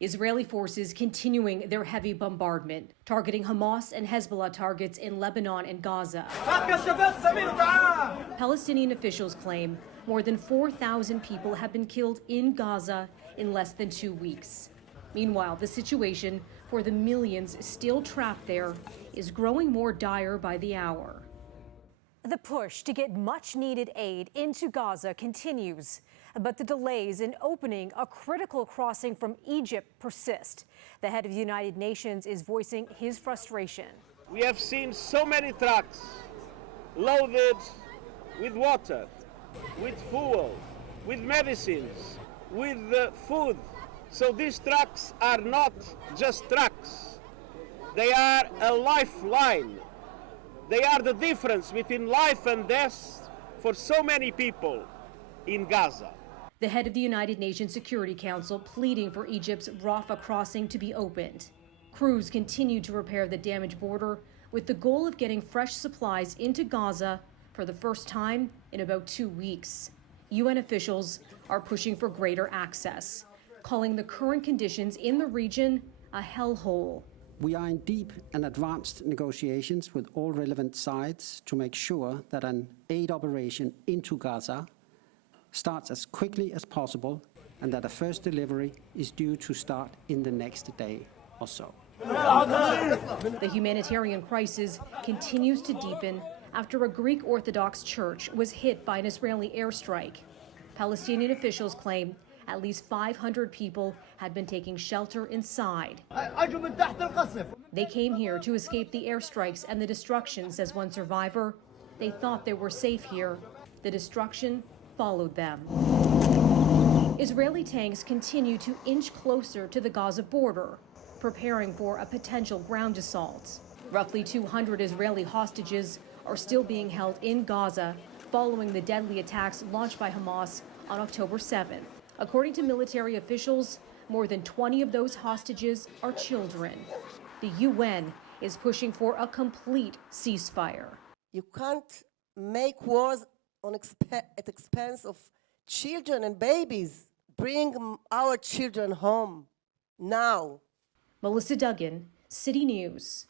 Israeli forces continuing their heavy bombardment, targeting Hamas and Hezbollah targets in Lebanon and Gaza. Palestinian officials claim more than 4,000 people have been killed in Gaza in less than 2 weeks. Meanwhile, the situation for the millions still trapped there is growing more dire by the hour. The push to get much-needed aid into Gaza continues, but the delays in opening a critical crossing from Egypt persist. The head of the United Nations is voicing his frustration. We have seen so many trucks loaded with water, with fuel, with medicines, with food. So these trucks are not just trucks. They are a lifeline. They are the difference between life and death for so many people in Gaza. The head of the United Nations Security Council pleading for Egypt's Rafah crossing to be opened. Crews continue to repair the damaged border with the goal of getting fresh supplies into Gaza for the first time in about 2 weeks. UN officials are pushing for greater access, calling the current conditions in the region a hellhole. We are in deep and advanced negotiations with all relevant sides to make sure that an aid operation into Gaza starts as quickly as possible and that a first delivery is due to start in the next day or so. The humanitarian crisis continues to deepen after a Greek Orthodox church was hit by an Israeli airstrike. Palestinian officials claim at least 500 people had been taking shelter inside. They came here to escape the airstrikes and the destruction, says one survivor. They thought they were safe here. The destruction followed them. Israeli tanks continue to inch closer to the Gaza border, preparing for a potential ground assault. Roughly 200 Israeli hostages are still being held in Gaza following the deadly attacks launched by Hamas on October 7th. According to military officials, more than 20 of those hostages are children. The UN is pushing for a complete ceasefire. You can't make wars at expense of children and babies. Bring our children home now. Melissa Duggan, City News.